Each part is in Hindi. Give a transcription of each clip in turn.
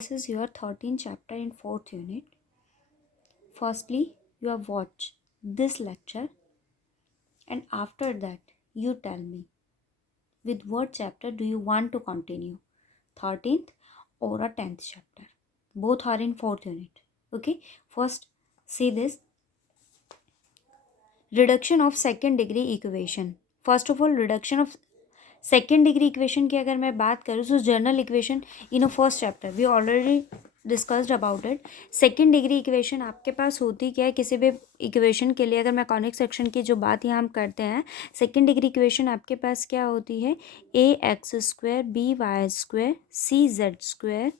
This is your 13th chapter in 4th unit. Firstly, you have watched this lecture and after that you tell me with what chapter do you want to continue, 13th or a 10th chapter. Both are in 4th unit. Okay, first see this reduction of second degree equation. First of all, reduction of second degree equation की अगर मैं बात करूँ तो general equation in a first chapter we already discussed about it. Second degree equation आपके पास होती क्या है किसी भी इक्वेशन के लिए. अगर मैं कॉनिक सेक्शन की जो बात यहाँ हम करते हैं, सेकेंड डिग्री इक्वेशन आपके पास क्या होती है, a x square B Y square c Z square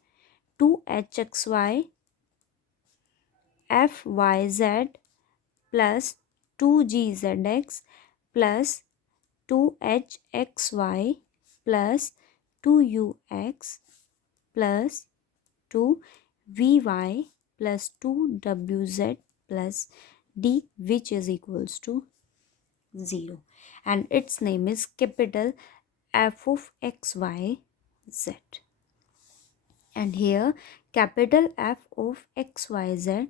2hxy f y z plus 2gzx plus 2hxy plus 2ux plus 2vy plus 2wz plus d, which is equals to 0, and its name is capital F of xy z. And here capital F of xyz,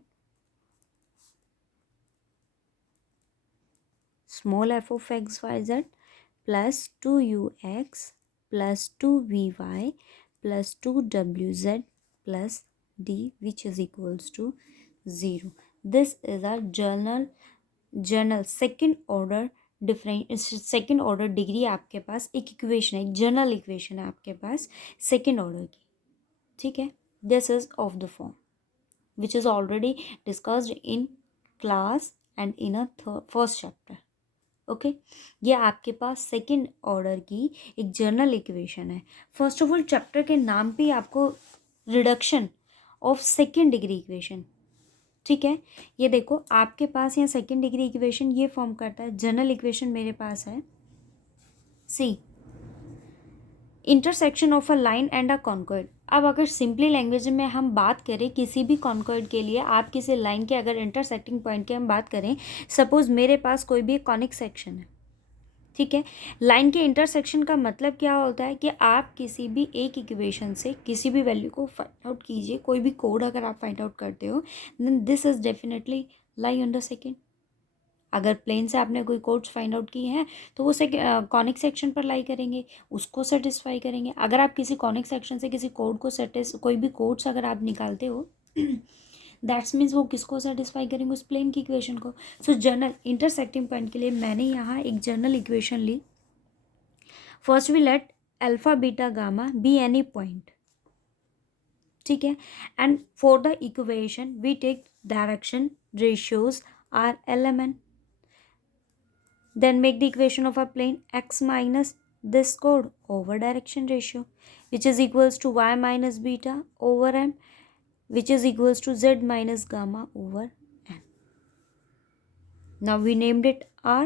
small f of xyz plus 2ux plus 2vy plus 2wz plus d, which is equals to 0. This is a general second order second order degree आपके पास एक इक्वेशन है, एक जनरल इक्वेशन है आपके पास सेकेंड ऑर्डर की. ठीक है, this is of the form which is already discussed in class and in a first chapter. Okay, ये आपके पास सेकेंड ऑर्डर की एक जनरल इक्वेशन है. फर्स्ट ऑफ ऑल चैप्टर के नाम पे आपको reduction of second degree equation. ठीक है, ये देखो आपके पास यहाँ सेकेंड डिग्री इक्वेशन ये फॉर्म करता है. जनरल इक्वेशन मेरे पास है see intersection of a line and a Concord. अब अगर सिंपली लैंग्वेज में हम बात करें किसी भी कॉन्कॉर्ड के लिए, आप किसी लाइन के अगर इंटरसेक्टिंग पॉइंट की हम बात करें, सपोज मेरे पास कोई भी कॉनिक सेक्शन है. ठीक है, लाइन के इंटरसेक्शन का मतलब क्या होता है कि आप किसी भी एक इक्वेशन से किसी भी वैल्यू को फाइंड आउट कीजिए. कोई भी कोड अगर आप फाइंड आउट करते हो then this is definitely lie on the second. अगर प्लेन से आपने कोई कोड्स फाइंड आउट किए हैं तो वो कॉनिक सेक्शन पर लाई करेंगे, उसको सेटिस्फाई करेंगे. अगर आप किसी कॉनिक सेक्शन से किसी कोड को कोई भी कोड्स अगर आप निकालते हो दैट्स मीन्स वो किसको सेटिस्फाई करेंगे, उस प्लेन की इक्वेशन को. सो जनरल इंटरसेक्टिंग पॉइंट के लिए मैंने यहाँ एक जनरल इक्वेशन ली. First we let alpha beta gamma be any point. ठीक है, and for the equation we take direction ratios are element. Then make the equation of a plane x minus this code over direction ratio, which is equals to y minus beta over m, which is equals to z minus gamma over n. Now we named it r.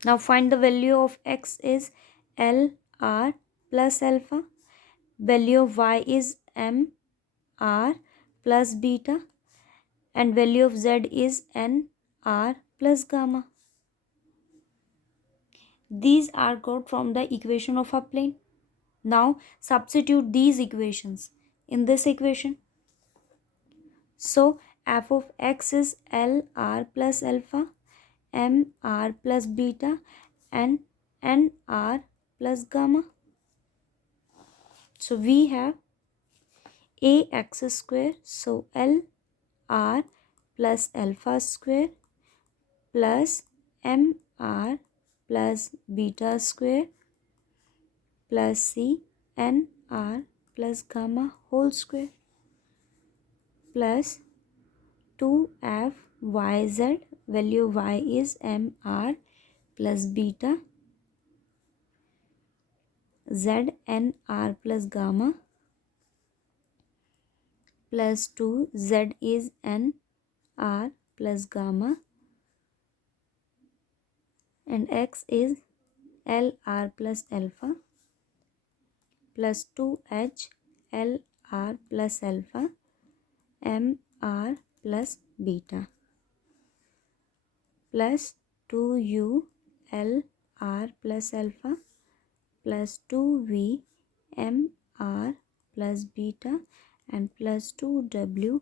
Now find the value of x is L r plus alpha. Value of y is m r plus beta. And value of z is n r plus gamma. These are got from the equation of a plane. Now substitute these equations in this equation. So f of x is L r plus alpha, m r plus beta and n r plus gamma. So we have a x square, so L r plus alpha square plus m r plus beta square plus c n r plus gamma whole square plus 2f yz, value y is m r plus beta, z n r plus gamma plus 2 z is n r plus gamma and x is L r plus alpha plus 2h L r plus alpha m r plus beta plus 2u L r plus alpha plus 2v m r plus beta and plus 2w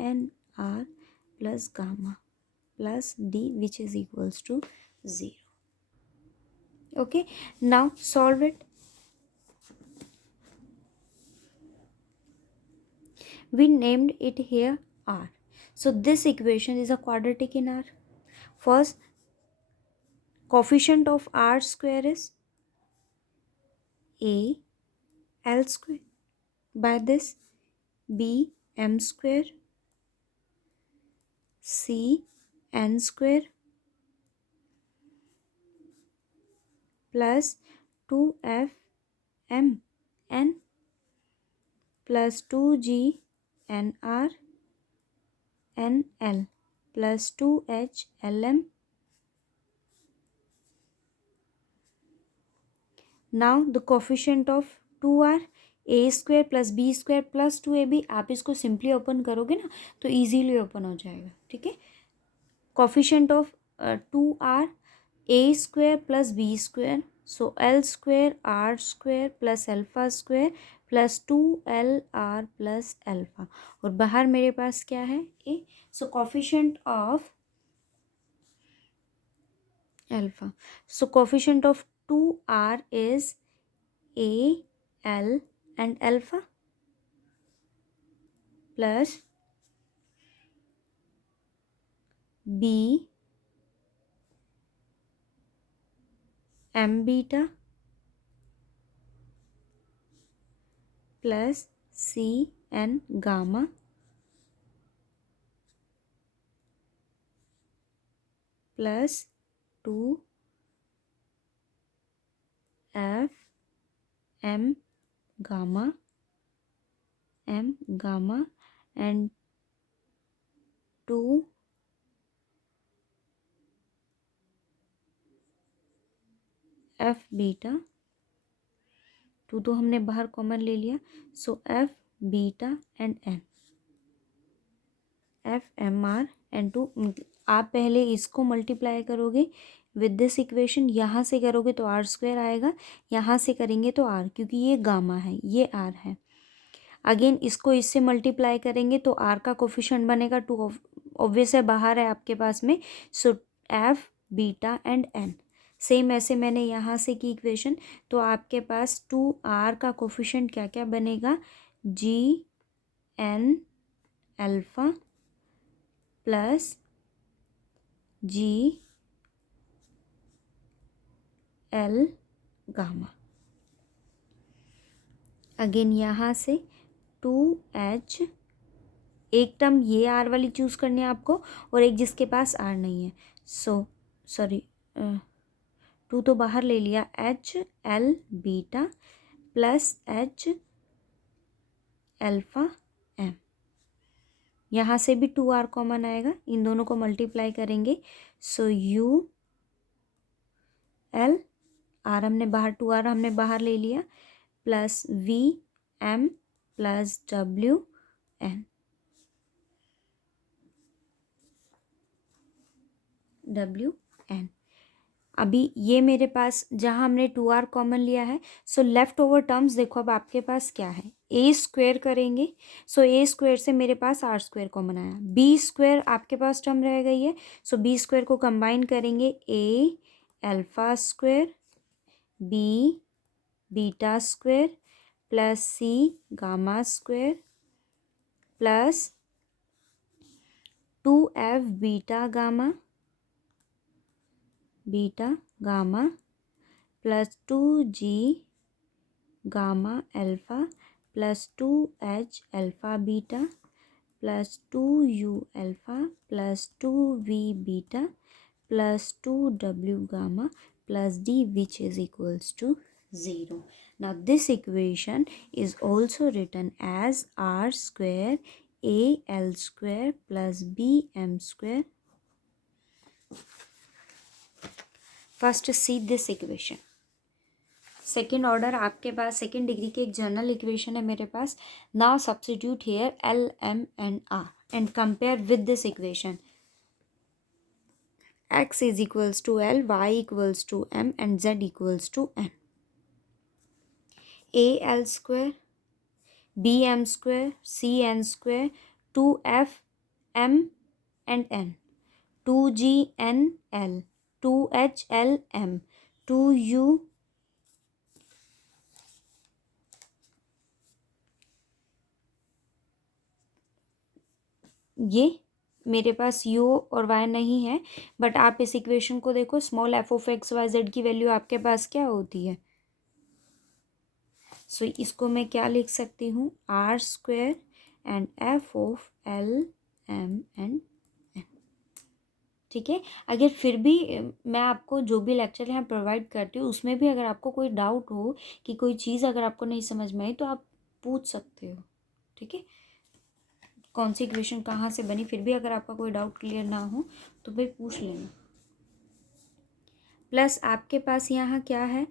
n r plus gamma plus d, which is equals to 0. Okay, now solve it. We named it here r. So this equation is a quadratic in r. First, coefficient of r square is a l square. By this, b m square c n square plus 2f m n plus 2g n r n l plus 2h l m. Now the coefficient of 2r, a square plus B square plus 2ab, आप इसको सिंपली ओपन करोगे ना तो इजीली ओपन हो जाएगा. ठीक है. Coefficient of 2r, a square plus B square, so l square r square plus alpha square plus 2lr plus alpha, और बाहर मेरे पास क्या है a. So coefficient of alpha, so coefficient of 2r is a, l and alpha plus b m beta plus c n gamma plus 2 f m gamma and 2 f beta. 2 तो हमने बाहर कॉमन ले लिया, सो f beta and n, f m r and 2. आप पहले इसको मल्टीप्लाई करोगे विद दिस इक्वेशन, यहाँ से करोगे तो r स्क्वायर आएगा, यहाँ से करेंगे तो r, क्योंकि ये गामा है, ये r है. अगेन इसको इससे मल्टीप्लाई करेंगे तो r का कोफिशिएंट बनेगा 2, ऑब्वियस है बाहर है आपके पास में, सो f beta and n. Same ऐसे मैंने यहाँ से की इक्वेशन, तो आपके पास 2r का कोफिशिएंट क्या क्या बनेगा, g n alpha plus g l gamma. Again यहाँ से 2h, एक टर्म ये r वाली चूज़ करनी है आपको, और एक जिसके पास r नहीं है, सो सॉरी 2 तो बाहर ले लिया, h l beta plus h alpha m. यहाँ से भी 2r कॉमन आएगा, इन दोनों को मल्टीप्लाई करेंगे, सो u l, r हमने बाहर 2r हमने बाहर ले लिया, plus v m plus w n. अभी ये मेरे पास जहाँ हमने 2r कॉमन लिया है, सो लेफ्ट ओवर टर्म्स देखो अब आपके पास क्या है, a स्क्वायर करेंगे, सो a स्क्वायर से मेरे पास r स्क्वायर कॉमन आया, b स्क्वायर आपके पास टर्म रह गई है, सो b स्क्वायर को कंबाइन करेंगे, a alpha square b beta square plus c gamma square plus 2f beta gamma plus 2g gamma alpha plus 2h alpha beta plus 2u alpha plus 2v beta plus 2w gamma plus d, which is equals to 0. Now this equation is also written as r square a l square plus b m square. First see this equation. Second order आपके पास सेकेंड डिग्री की एक जनरल इक्वेशन है मेरे पास. Now substitute here l M and r and compare with this equation. x is equals to L, y equals to m and z equals to n. a l square B M square, C N square, two F M and N, two G N L, two H L M, two U ये मेरे पास u और y नहीं है, बट आप इस इक्वेशन को देखो, small F of x Y Z की वैल्यू आपके पास क्या होती है। सो इसको मैं क्या लिख सकती हूँ, R square and F of L M and N. ठीक है, अगर फिर भी मैं आपको जो भी लेक्चर यहाँ प्रोवाइड करती हूँ उसमें भी अगर आपको कोई डाउट हो कि कोई चीज़ अगर आपको नहीं समझ में आई तो आप पूछ सकते हो। ठीक है, कौन सी इक्वेशन कहाँ से बनी, फिर भी अगर आपका कोई डाउट क्लियर ना हो तो भाई पूछ लेना। प्लस आपके पास यहाँ क्या है,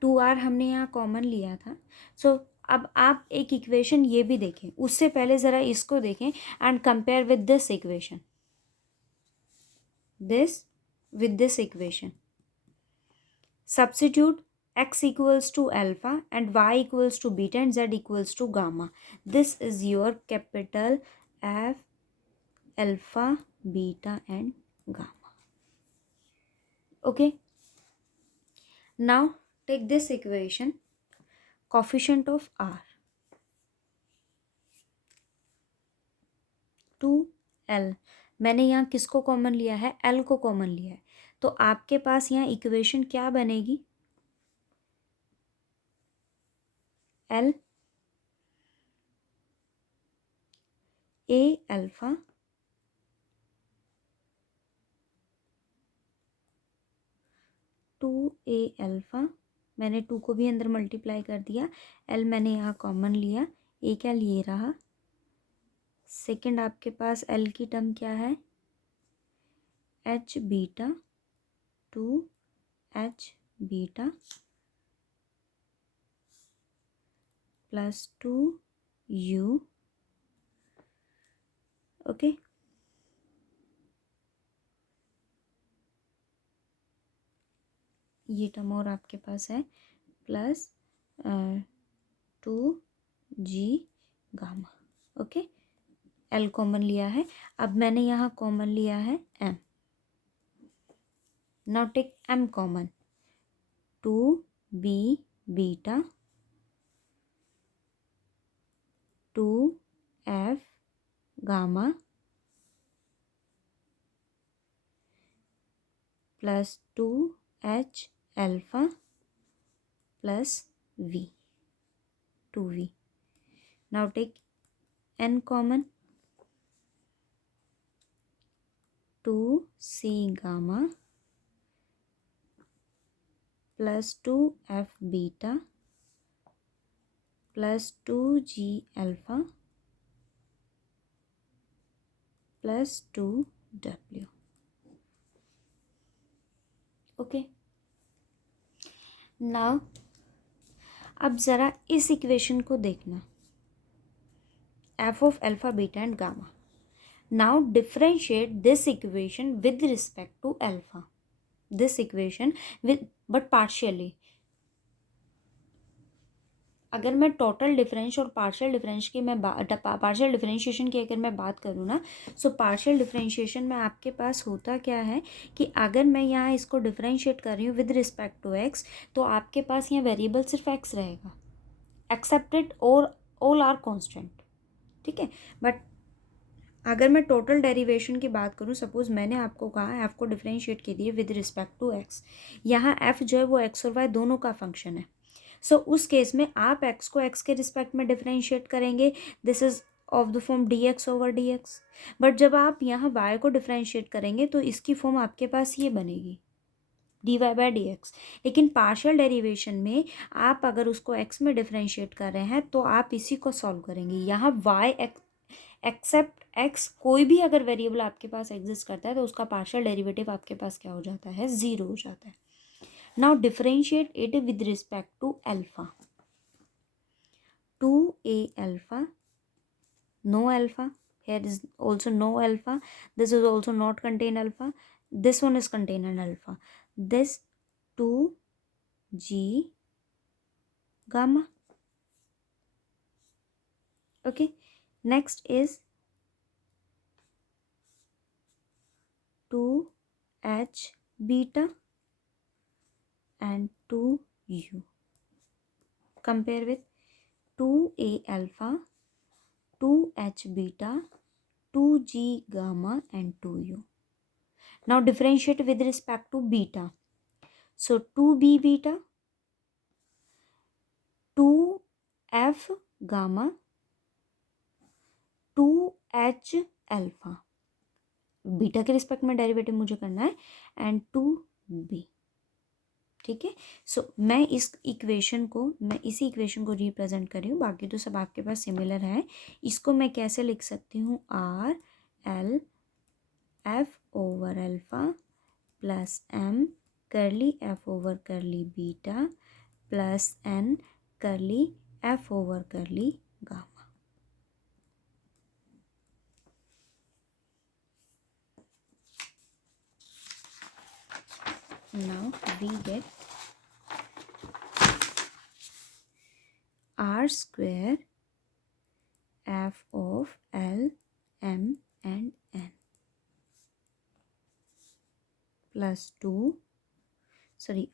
2r हमने यहाँ कॉमन लिया था। सो अब आप एक इक्वेशन ये भी देखें, उससे पहले ज़रा इसको देखें and compare with this equation, this with this equation. Substitute x equals to alpha and y equals to beta and z equals to gamma. This is your capital F, alpha, beta and gamma. Okay. Now take this equation, coefficient of r, 2l, मैंने यहाँ किसको कॉमन लिया है, l को कॉमन लिया है, तो आपके पास यहाँ इक्वेशन क्या बनेगी, l a alpha two A alpha, मैंने 2 को भी अंदर मल्टीप्लाई कर दिया, l मैंने यहाँ कॉमन लिया, a क्या लिए रहा, सेकंड आपके पास l की टर्म क्या है, h beta two h beta plus 2u। Okay, ये टर्म और आपके पास है plus 2g gamma. Okay, l common लिया है, अब मैंने यहाँ कॉमन लिया है m, now take m common, 2b beta 2f gamma plus 2h alpha plus v, 2v। Now take n common, 2c gamma plus 2f beta plus 2g alpha plus 2w। Okay, now अब ज़रा इस इक्वेशन को देखना, F of alpha beta and gamma. Now differentiate this equation with respect to alpha, this equation with but partially. अगर मैं टोटल डिफरेंस और पार्शियल डिफरेंस की मैं पार्शियल डिफरेंशिएशन की अगर मैं बात करूँ ना, सो पार्शियल डिफरेंशिएशन में आपके पास होता क्या है कि अगर मैं यहाँ इसको डिफरेंशिएट कर रही हूँ विद रिस्पेक्ट टू एक्स, तो आपके पास यहाँ वेरिएबल सिर्फ एक्स रहेगा, एक्सेप्टेड और ऑल आर कॉन्स्टेंट। ठीक है, बट अगर मैं टोटल डेरिवेशन की बात करूँ, सपोज मैंने आपको कहा एफ को डिफरेंशिएट के दिए विद रिस्पेक्ट टू एक्स, यहाँ एफ जो है वो एक्स और वाई दोनों का फंक्शन है। सो उस केस में आप x को x के रिस्पेक्ट में डिफरेंशिएट करेंगे, this is of the form dx over dx। But जब आप यहाँ y को डिफरेंशिएट करेंगे तो इसकी फॉर्म आपके पास ये बनेगी dy बाय dx। लेकिन पार्शियल डेरिवेशन में आप अगर उसको x में डिफरेंशिएट कर रहे हैं तो आप इसी को सॉल्व करेंगे, यहाँ y एक्सेप्ट x कोई भी अगर वेरिएबल आपके पास एग्जिस्ट करता है तो उसका पार्शियल डेरिवेटिव आपके पास क्या हो जाता है, 0 हो जाता है। Now differentiate it with respect to alpha. 2a alpha, no alpha. Here is also no alpha. This is also not contain alpha. This one is contain an alpha. This 2g gamma. Okay, next is 2h beta and 2u. Compare with 2a alpha, 2h beta, 2g gamma and 2u. Now differentiate with respect to beta. So 2b beta, 2f gamma, 2h alpha. Beta के रिस्पेक्ट में डेरिवेटिव मुझे करना है एंड 2b. ठीक है, सो मैं इसी इक्वेशन को रिप्रेजेंट कर रही हूँ, बाकी तो सब आपके पास सिमिलर है. इसको मैं कैसे लिख सकती हूँ? R l f over alpha plus m curly f over curly beta plus n curly f over curly gamma. Now we get r square f of L, M and N plus 2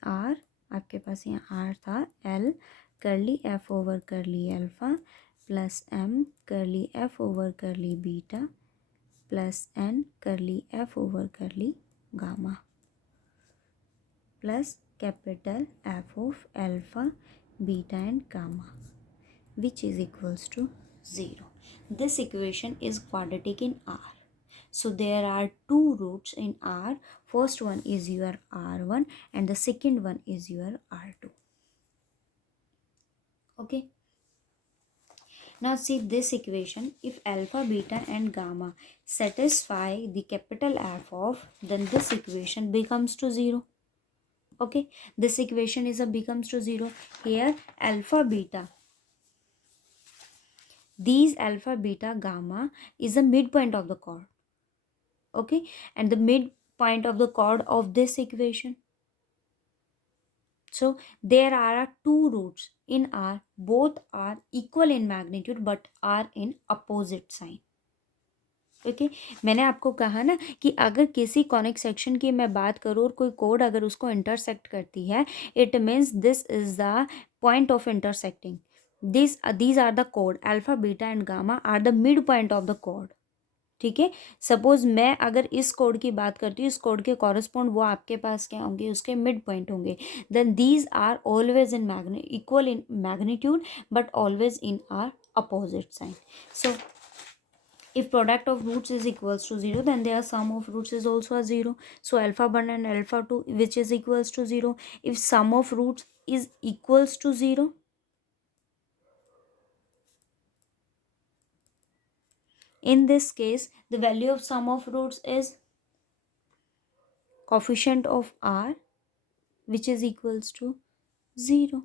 r आपके पास यहाँ r था, L करली f ओवर करली अल्फा प्लस m करली f over curly beta plus n करली f over curly gamma plus capital F of alpha, beta and gamma, which is equals to 0. This equation is quadratic in R. So there are two roots in R. First one is your R1 and the second one is your R2. Okay. Now see this equation. If alpha, beta and gamma satisfy the capital F of, then this equation becomes to 0. Okay, this equation becomes to 0. Here alpha beta, these alpha beta gamma is the midpoint of the chord. Okay, and the midpoint of the chord of this equation. So there are two roots in R, both are equal in magnitude but are in opposite sign. Okay मैंने आपको कहा ना कि अगर किसी कॉनिक सेक्शन की मैं बात करूँ और कोई कोड अगर उसको इंटरसेक्ट करती है, it means this is the point of intersecting. these are the code alpha beta and gamma are the mid point of the code. ठीक है, सपोज मैं अगर इस कोड की बात करती हूँ, इस कोड के कॉरस्पॉन्ड वो आपके पास क्या होंगे? उसके मिड पॉइंट होंगे. Then these are always in equal in magnitude but always in are opposite sign. So if product of roots is equals to 0, then their sum of roots is also a 0. So alpha 1 and alpha 2 which is equals to 0. If sum of roots is equals to 0, in this case the value of sum of roots is coefficient of r which is equals to 0,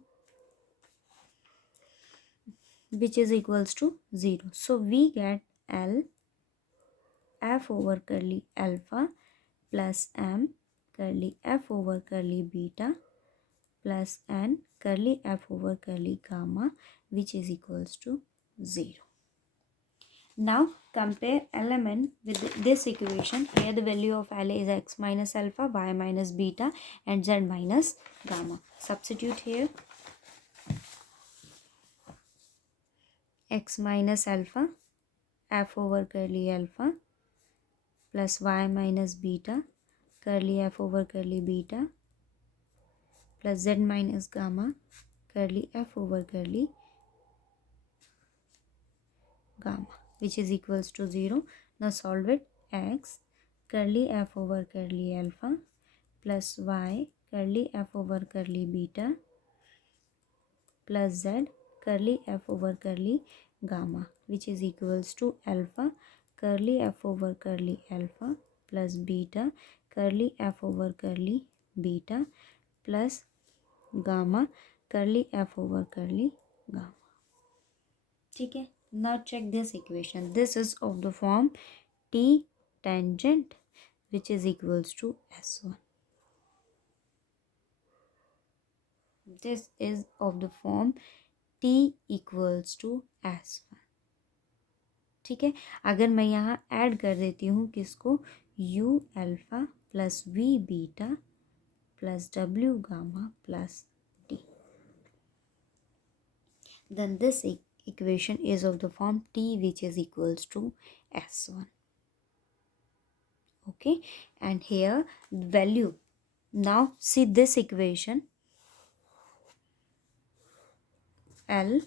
which is equals to 0. So we get L f over curly alpha plus m curly f over curly beta plus n curly f over curly gamma which is equals to 0. Now compare Lmn with this equation. Here the value of L is x minus alpha, y minus beta and z minus gamma. Substitute here x minus alpha f over curly alpha plus y minus beta curly f over curly beta plus z minus gamma curly f over curly gamma which is equals to 0. Now solve it. X curly f over curly alpha plus y curly f over curly beta plus z curly f over curly gamma which is equals to alpha curly f over curly alpha plus beta curly f over curly beta plus gamma curly f over curly gamma. ठीक है, now check this equation. This is of the form T tangent which is equals to S1. This is of the form T equals to S1. ठीक है। अगर मैं यहाँ ऐड कर देती हूँ किसको, U alpha plus V beta plus W gamma plus D, then this equation is of the form T which is equals to S1. Okay, and here value, now see this equation L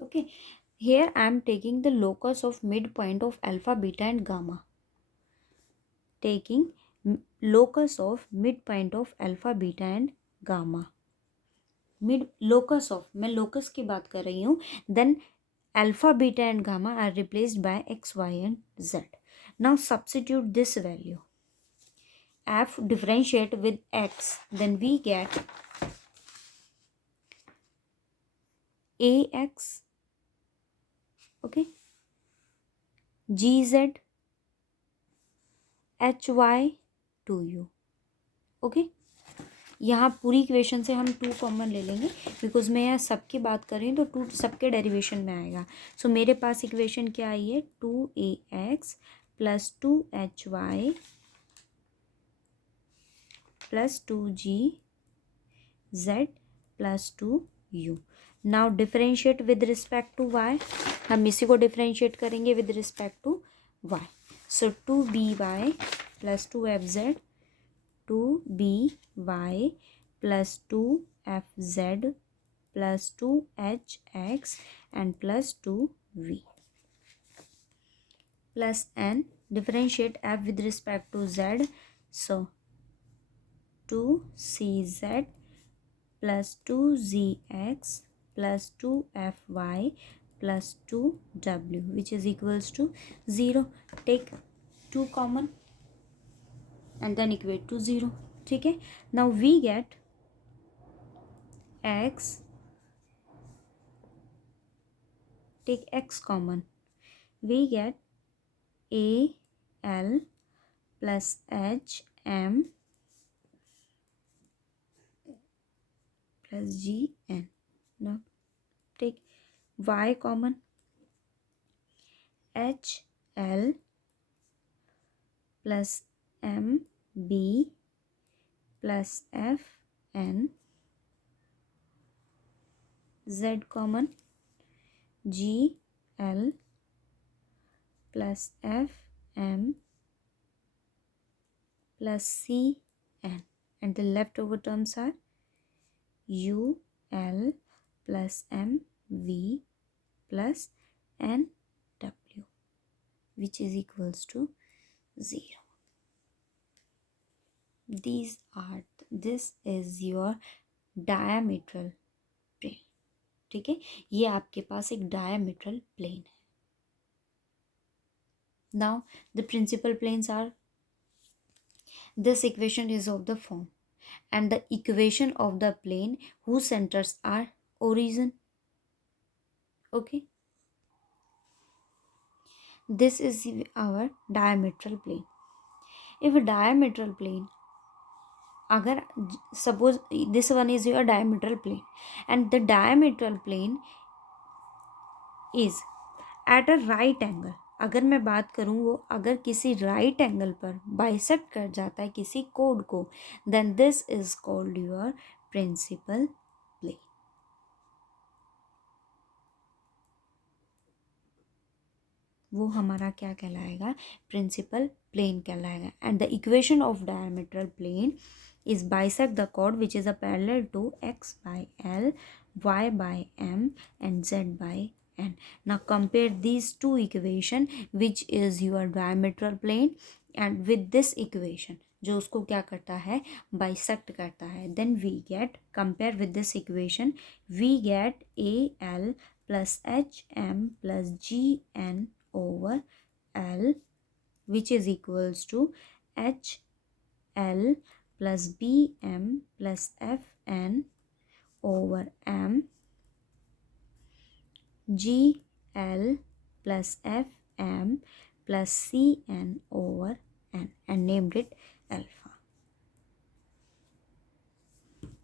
okay, here I am taking the locus of midpoint of alpha beta and gamma, taking locus of midpoint of alpha beta and gamma, mid locus of, मैं locus की बात कर रही हूँ, then alpha beta and gamma are replaced by x, y and z. Now substitute this value, f differentiate with x, then we get ax, okay, gz hy 2u, okay. यहाँ पूरी इक्वेशन से हम 2 कॉमन ले लेंगे बिकॉज मैं यहाँ सबकी बात कर रही हूँ, तो 2 सबके डेरिवेशन में आएगा। सो मेरे पास इक्वेशन क्या आई है, 2ax plus 2hy plus 2gz plus 2u। Now differentiate with respect to y, हम इसी को डिफरेंशिएट करेंगे with respect to y। So 2by plus 2fz, 2by plus 2fz plus 2hx and plus 2v plus n, differentiate f with respect to z, so 2cz plus 2zx plus 2fy plus 2w which is equals to 0. Take 2 common and then equate to 0. ठीक है, now we get x, take x common, we get a l plus h m plus g n. Now take y common, h l plus m b plus f n, z common, g l plus f m plus c n, and the leftover terms are u l plus m v plus n w which is equals to 0. This is your diametral plane. ठीक है, ये आपके पास एक diametral plane है. Now the principal planes are, this equation is of the form, and the equation of the plane whose centers are origin. Okay, this is our diametral plane. If a diametral plane, अगर suppose this one is your diametral plane and the diametral plane is at a right angle, अगर मैं बात करूँ वो अगर किसी right angle पर बाइसेक्ट कर जाता है किसी कोड को, then this is called your principal plane. वो हमारा क्या कहलाएगा, प्रिंसिपल प्लेन कहलाएगा. And the equation of diametral plane is bisect the chord which is a parallel to x by l, y by m and z by n. Now compare these two equation which is your diametral plane and with this equation जो उसको क्या करता है, बाइसेक्ट करता है। Then we get, compare with this equation, we get A L plus H M plus G N over L which is equals to H L plus B M plus F N over M G L plus F M plus Cn over n and named it alpha.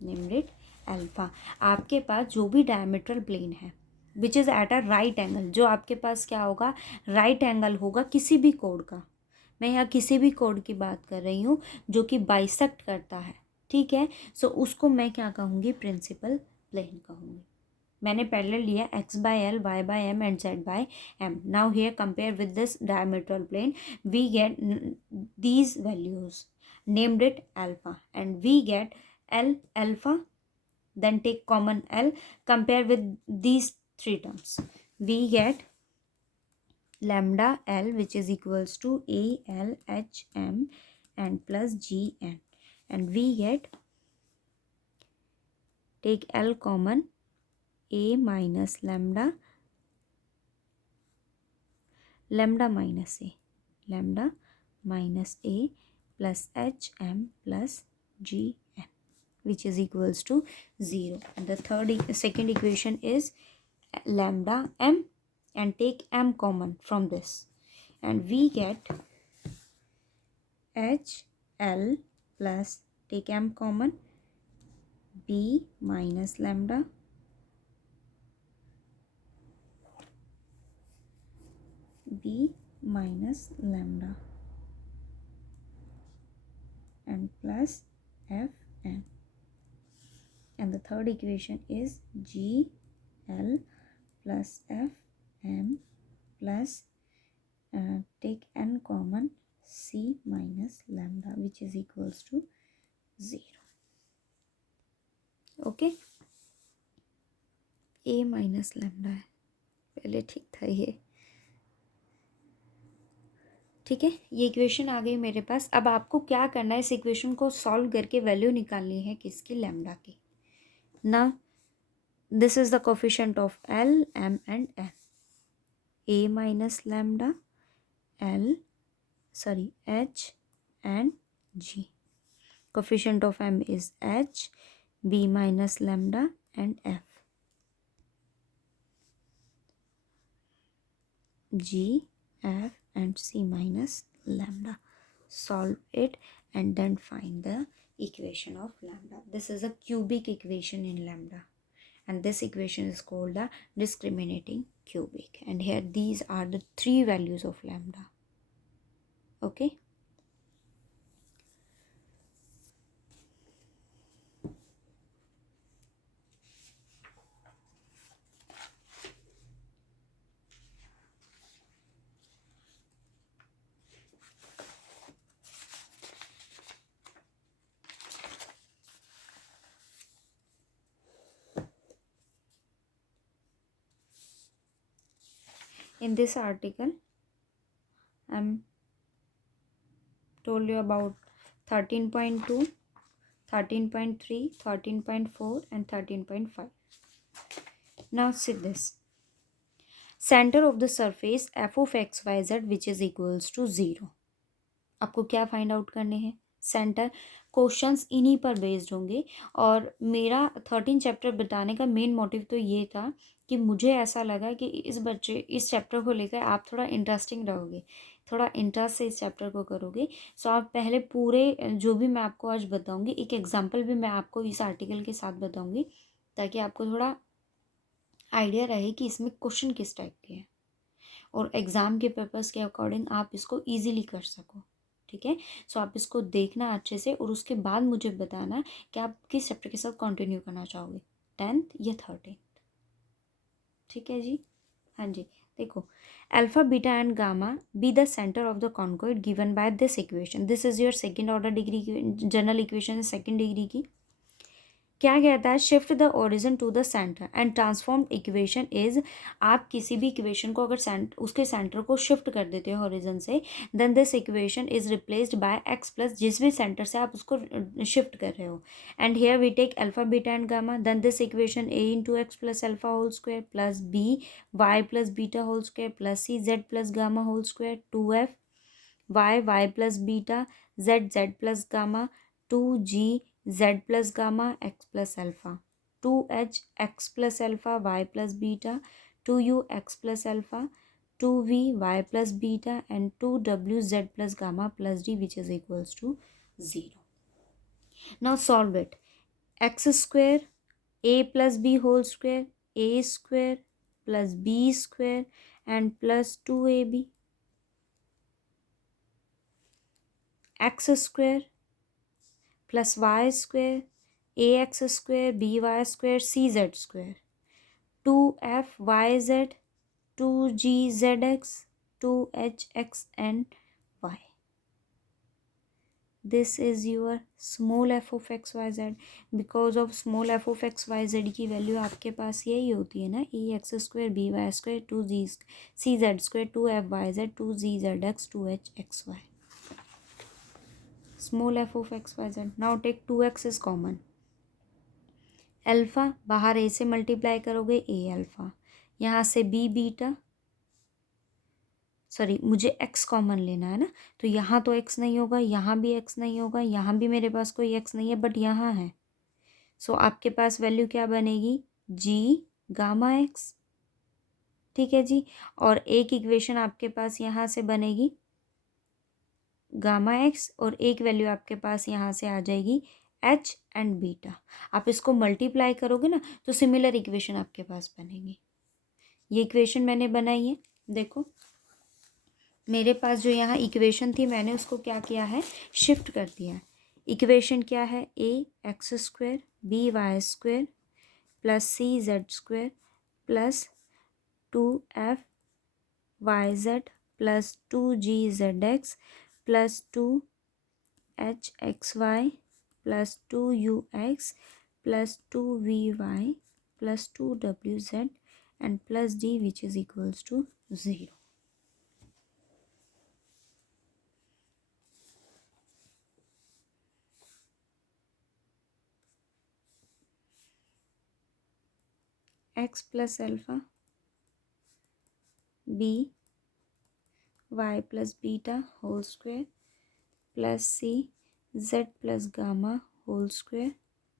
Named it alpha. आपके पास जो भी डायमीट्रल प्लेन है which is at a right angle, जो आपके पास क्या होगा, राइट एंगल होगा किसी भी कोड का। मैं यहाँ किसी भी कोड की बात कर रही हूँ जो कि बाइसेक्ट करता है, ठीक है। सो उसको मैं क्या कहूँगी, प्रिंसिपल प्लेन कहूँगी। मैंने पहले लिया x by l, y by m and z by m. Now here compare with this diametral plane. We get these values, named it alpha, and we get l alpha. Then take common l, compare with these three terms. We get lambda l which is equals to a l h m and plus g n, and we get, take l common, a minus lambda, lambda minus a plus h m plus g n which is equals to 0. And the second equation is lambda m, and take m common from this, and we get h l plus, take m common, b minus lambda b minus lambda and plus f n. And the third equation is g l plus f m plus, take n common, c minus lambda which is equals to 0. Okay, a minus lambda है पहले, ठीक था ये, ठीक है। ये इक्वेशन आ गई मेरे पास। अब आपको क्या करना है, इस इक्वेशन को सॉल्व करके वैल्यू निकालनी है किसकी, लैम्डा की ना। This is the coefficient of L M and N, A minus lambda L, sorry H and G. Coefficient of M is H, B minus lambda and F, ji F and c minus lambda. Solve it and then find the equation of lambda. This is a cubic equation in lambda, and this equation is called the discriminating cubic. And here these are the three values of lambda. Okay. In this article, I'm told you about 13.2, 13.3, 13.4 and 13.5. Now see this. Center of the surface f of x y z which is equals to 0. आपको क्या फाइंड आउट करने हैं, सेंटर। क्वेश्चंस इन्हीं पर बेस्ड होंगे, और मेरा 13 चैप्टर बताने का मेन मोटिव तो ये था कि मुझे ऐसा लगा कि इस चैप्टर को लेकर आप थोड़ा इंटरेस्टिंग रहोगे, थोड़ा इंटरेस्ट से इस चैप्टर को करोगे। सो आप पहले पूरे जो भी मैं आपको आज बताऊंगी, एक एग्जांपल भी मैं आपको इस आर्टिकल के साथ बताऊंगी, ताकि आपको थोड़ा आइडिया रहे कि इसमें क्वेश्चन किस टाइप के हैं, और एग्ज़ाम के पर्पज़ के अकॉर्डिंग आप इसको ईजिली कर सको, ठीक है। सो आप इसको देखना अच्छे से, और उसके बाद मुझे बताना कि आप किस चैप्टर के साथ कंटिन्यू करना चाहोगे, 10th या 13th, ठीक है जी। हाँ जी, देखो, alpha beta and gamma be the centre of the conicoid given by this equation. This is your second order degree की जनरल इक्वेशन, सेकेंड डिग्री की। क्या कहता है, shift the origin to the centre and transformed equation is, आप किसी भी इक्वेशन को अगर उसके सेंटर को शिफ्ट कर देते हो ओरिजिन से, then this equation is replaced by X plus, जिस भी सेंटर से आप उसको शिफ्ट कर रहे हो, and here we take alpha beta and gamma, then this equation A into X plus alpha whole square plus B Y plus beta whole square plus C Z plus gamma whole square, two F Y plus beta Z plus gamma, two ji Z plus gamma X plus alpha, two H X plus alpha Y plus beta, two you x plus alpha, two we Y plus beta and two W Z plus gamma plus D which is equals to 0. Now solve it. X square a plus b whole square, a square plus b square and plus 2ab, x square plus y square, ax square, by square, cz square, 2fyz, 2gzx, 2hx and y. This is your small f of x y z. Because of small f of x y z की वैल्यू आपके पास यही होती है ना, a x square B Y square two g c Z square two F y z two ji z x two H x y. Small f of x y z. Now take 2x is common. Alpha बाहर a से मल्टीप्लाई करोगे a अल्फ़ा, यहाँ से b बीटा, सॉरी मुझे x कॉमन लेना है ना, तो यहाँ तो x नहीं होगा, यहाँ भी x नहीं होगा, यहाँ भी मेरे पास कोई x नहीं है, बट यहाँ है. सो आपके पास वैल्यू क्या बनेगी, g गामा x. ठीक है जी. और एक इक्वेशन आपके पास यहाँ से बनेगी गामा x, और एक वैल्यू आपके पास यहाँ से आ जाएगी h एंड बीटा. आप इसको मल्टीप्लाई करोगे ना तो सिमिलर इक्वेशन आपके पास बनेगी. ये इक्वेशन मैंने बनाई है, देखो मेरे पास जो यहाँ इक्वेशन थी मैंने उसको क्या किया है, शिफ्ट कर दिया. इक्वेशन क्या है, a x square B Y square plus C Z square plus two F y z plus two ji z x plus two H x y plus two you x plus two we Y plus two W z and plus D which is equals to 0. X plus alpha b Y plus beta whole square plus C Z plus gamma whole square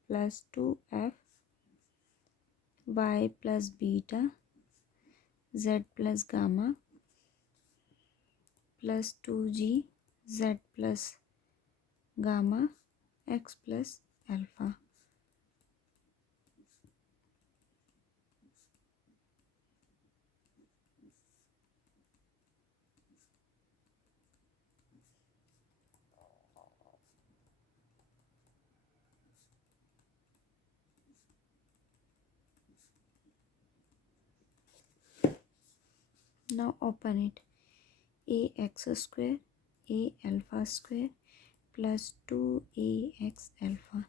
plus two F Y plus beta Z plus gamma plus two ji Z plus gamma X plus alpha. Now open it. ax square a alpha square plus 2ax alpha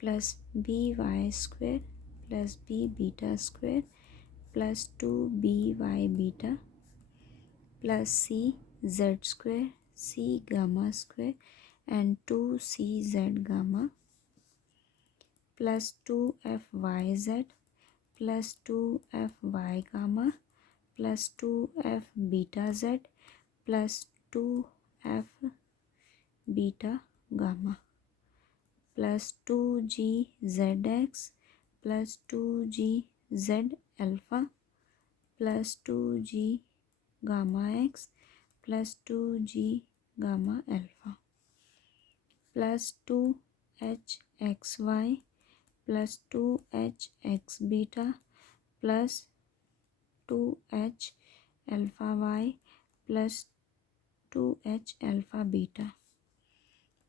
plus by square plus b beta square plus 2by beta plus c z square c gamma square and 2cz gamma plus 2fyz plus 2fy gamma plus 2f beta z plus 2f beta gamma plus 2gzx plus 2gz alpha plus 2g gamma x plus 2g gamma alpha plus 2hxy plus 2hx beta plus 2h alpha y plus 2h alpha beta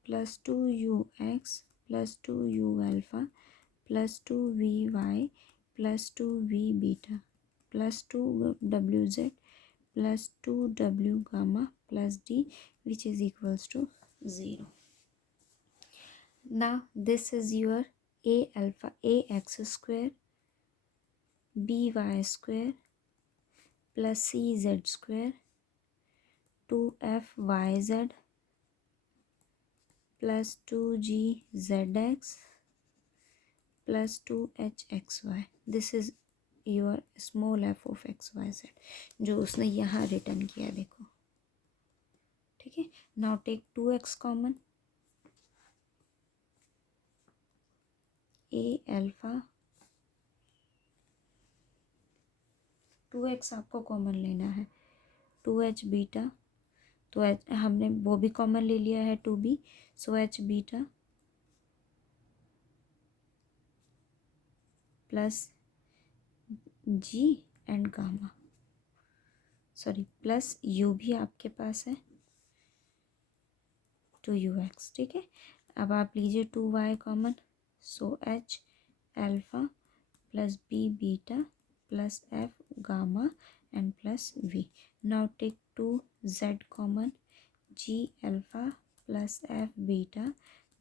plus 2ux plus 2u alpha plus 2vy plus 2v beta plus 2wz plus 2w gamma plus d which is equals to 0. Now this is your A alpha A x square B Y square plus C Z square 2f(yz) plus 2g zx plus 2h(xy). This is your small f of xyz जो उसने यहाँ रिटर्न किया, देखो। ठीक है, now take 2x common. A alpha 2x आपको कॉमन लेना है, 2h बीटा, तो h हमने वो भी कॉमन ले लिया है 2b, so h beta plus g and gamma, sorry plus u भी आपके पास है 2ux। ठीक है, अब आप लीजिए 2y common, so h alpha plus b beta plus f gamma and plus v। Now take 2z common, g alpha plus f beta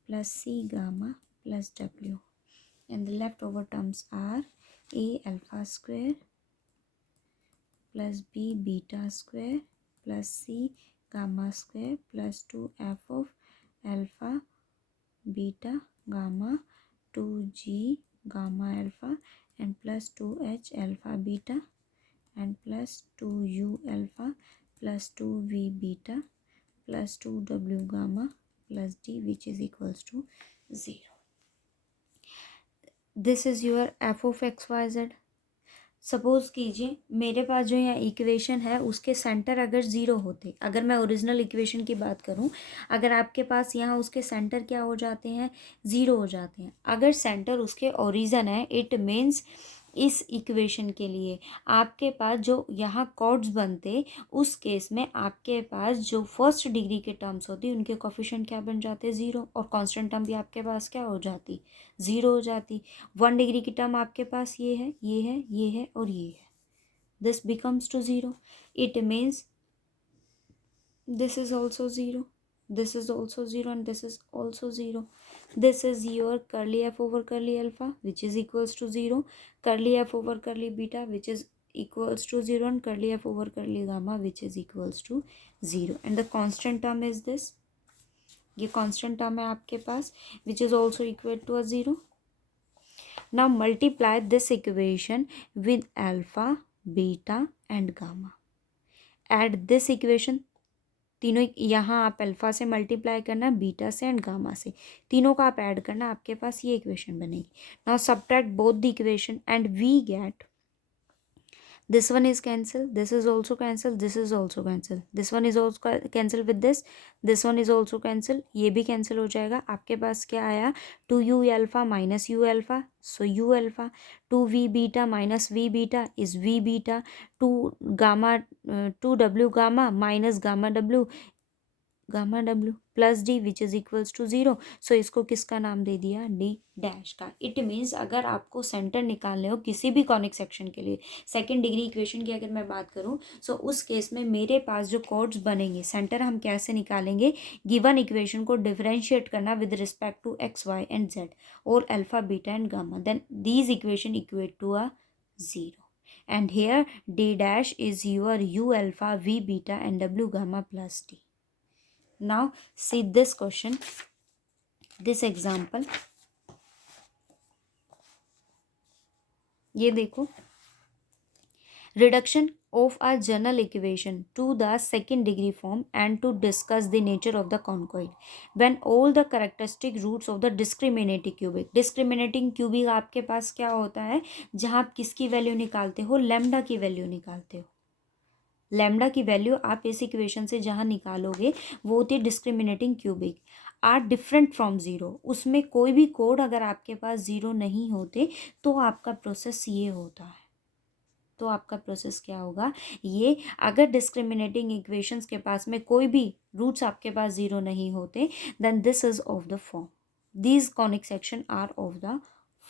plus c gamma plus w, and the leftover terms are a alpha square plus b beta square plus c gamma square plus 2f of alpha beta gamma 2g gamma alpha and plus 2h alpha beta and plus 2u alpha plus 2v beta plus 2w gamma plus d, which is equals to 0. This is your F of x Y Z. Suppose कीजिए मेरे पास जो यहाँ इक्वेशन है उसके सेंटर अगर ज़ीरो होते, अगर मैं ओरिजिनल इक्वेशन की बात करूँ, अगर आपके पास यहाँ उसके सेंटर क्या हो जाते हैं, ज़ीरो हो जाते हैं। अगर सेंटर उसके ओरिजिन है, इट मीन्स इस इक्वेशन के लिए आपके पास जो यहाँ कॉर्ड्स बनते, उस केस में आपके पास जो फर्स्ट डिग्री के टर्म्स होती उनके कोफिशिएंट क्या बन जाते, ज़ीरो, और कांस्टेंट टर्म भी आपके पास क्या हो जाती, ज़ीरो हो जाती। 1 डिग्री की टर्म आपके पास ये है, ये है, ये है और ये है, दिस बिकम्स टू ज़ीरो। It means this is also 0, this is also 0 and this is also 0. This is your curly f over curly alpha which is equals to 0, curly f over curly beta which is equals to 0 and curly f over curly gamma which is equals to 0, and the constant term is this, ये constant term है आपके पास which is also equal to a 0. Now multiply this equation with alpha, beta and gamma. Add this equation, तीनों यहाँ आप अल्फ़ा से मल्टीप्लाई करना, बीटा से एंड गामा से, तीनों का आप ऐड करना, आपके पास ये इक्वेशन बनेगी। Now subtract both the equation and we get this one is cancel, this is also cancel, this is also cancel, this one is also cancel with this one is also cancel, ये भी cancel हो जाएगा। आपके पास क्या आया, 2u alpha minus u alpha, so u alpha, 2v beta minus v beta is v beta, 2w gamma minus gamma w plus D which is equals to 0। सो इसको किसका नाम दे दिया, डी डैश का। इट मीन्स अगर आपको सेंटर निकालने हो किसी भी कॉनिक सेक्शन के लिए, सेकेंड डिग्री इक्वेशन की अगर मैं बात करूं, सो उस केस में मेरे पास जो कॉर्ड्स बनेंगे, सेंटर हम कैसे निकालेंगे, गिवन इक्वेशन को डिफरेंशिएट करना with respect to x y and z और alpha beta and gamma, then these equation equate to a 0, and here d dash is your u alpha, v beta and w gamma plus d. Now see this question, this example, ये देखो, reduction of a general equation to the second degree form and to discuss the nature of the conchoid when all the characteristic roots of the discriminating cubic, discriminating cubic आपके पास क्या होता है, जहाँ आप किसकी वैल्यू निकालते हो, लैम्डा की वैल्यू निकालते हो। लैम्डा की वैल्यू आप इस इक्वेशन से जहाँ निकालोगे वो होती है discriminating cubic, are different from zero. उसमें कोई भी कोड अगर आपके पास ज़ीरो नहीं होते तो आपका प्रोसेस ये होता है, तो आपका प्रोसेस क्या होगा, ये अगर डिस्क्रिमिनेटिंग इक्वेशंस के पास में कोई भी रूट्स आपके पास ज़ीरो नहीं होते, then this is of the form, these conic section are of the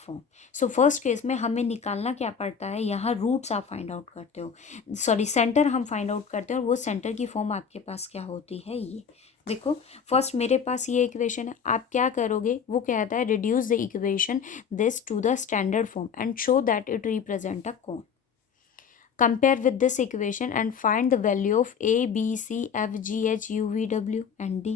form. So first case में हमें निकालना क्या पड़ता है, यहाँ रूट्स आप फाइंड आउट करते हो, सॉरी सेंटर हम फाइंड आउट करते हो, और वो सेंटर की फॉर्म आपके पास क्या होती है, ये देखो फर्स्ट मेरे पास ये इक्वेशन है, आप क्या करोगे, वो कहता है reduce the equation this to the standard form and show that it represent a cone. Compare with this equation and find the value of A, B, C, F, G, H, U, V, W and D.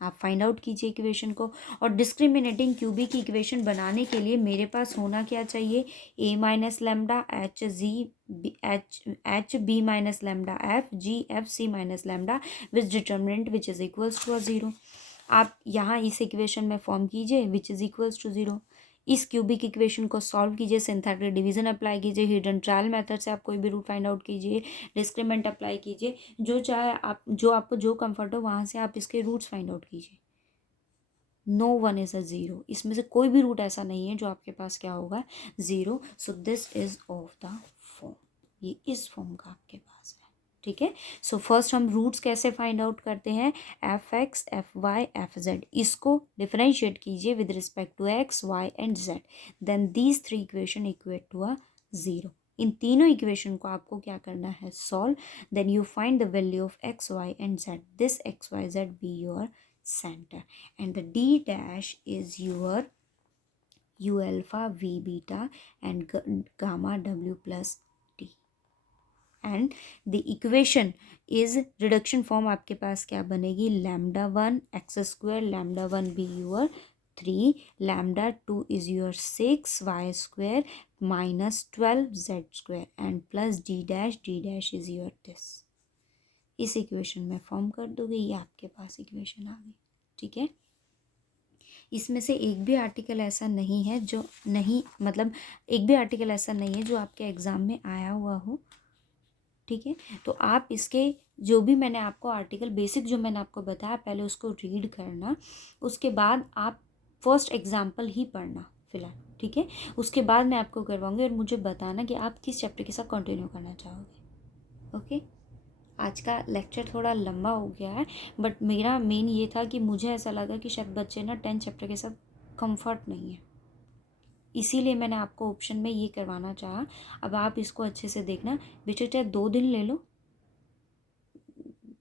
आप फाइंड आउट कीजिए इक्वेशन को. और डिस्क्रिमिनेटिंग क्यूबिक की इक्वेशन बनाने के लिए मेरे पास होना क्या चाहिए, a minus lambda h g h B minus lambda f ji f c minus lambda which determinant which is equals to a zero. आप यहाँ इस इक्वेशन में फॉर्म कीजिए which is equals to zero. इस क्यूबिक इक्वेशन को सॉल्व कीजिए, सिंथेटिक डिवीजन अप्लाई कीजिए, हिडन ट्रायल मेथड से आप कोई भी रूट फाइंड आउट कीजिए, डिस्क्रिमेंट अप्लाई कीजिए, जो चाहे आप, जो आपको जो कंफर्ट हो वहाँ से आप इसके रूट्स फाइंड आउट कीजिए. No one is a zero, इसमें से कोई भी रूट ऐसा नहीं है जो आपके पास क्या होगा, zero. So this is of the form, ये इस फॉर्म का आपके पास है. ठीक है. सो फर्स्ट हम रूट्स कैसे फाइंड आउट करते हैं, f x f y f z, इसको डिफरेंशिएट कीजिए with respect to x y and z. Then these three equation equate to a zero. इन तीनों इक्वेशन को आपको क्या करना है, solve. Then you find the value of x y and Z. This X Y Z be your center and the D dash is your U alpha V beta and gamma W plus T. And the equation is reduction form आपके पास क्या बनेगी, lambda 1 x square lambda 1 be your 3 lambda 2 is your 6 y square minus 12 z square and plus D dash is your this. इस इक्वेशन में फॉर्म कर दोगे, ये आपके पास इक्वेशन आ गई. ठीक है. इसमें से एक भी आर्टिकल ऐसा नहीं है जो नहीं, मतलब एक भी आर्टिकल ऐसा नहीं है जो आपके एग्ज़ाम में आया हुआ हो. ठीक है. तो आप इसके जो भी मैंने आपको आर्टिकल बेसिक जो मैंने आपको बताया पहले उसको रीड करना, उसके बाद आप फर्स्ट एग्जाम्पल ही पढ़ना फिलहाल. ठीक है. उसके बाद मैं आपको करवाऊँगी और मुझे बताना कि आप किस चैप्टर के साथ कंटिन्यू करना चाहोगे. ओके. आज का लेक्चर थोड़ा लंबा हो गया है, बट मेरा मेन ये था कि मुझे ऐसा लगा कि शायद बच्चे ना 10 चैप्टर के साथ कंफर्ट नहीं है, इसीलिए मैंने आपको ऑप्शन में ये करवाना चाहा. अब आप इसको अच्छे से देखना, बेशक चाहे 2 दिन ले लो,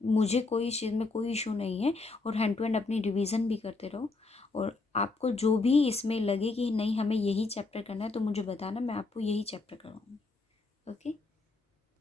मुझे कोई इस चीज़ में कोई इशू नहीं है. और हैंड टू हैंड अपनी रिवीजन भी करते रहो. और आपको जो भी इसमें लगे कि नहीं हमें यही चैप्टर करना है तो मुझे बताना, मैं आपको यही चैप्टर करवाऊँगी. ओके.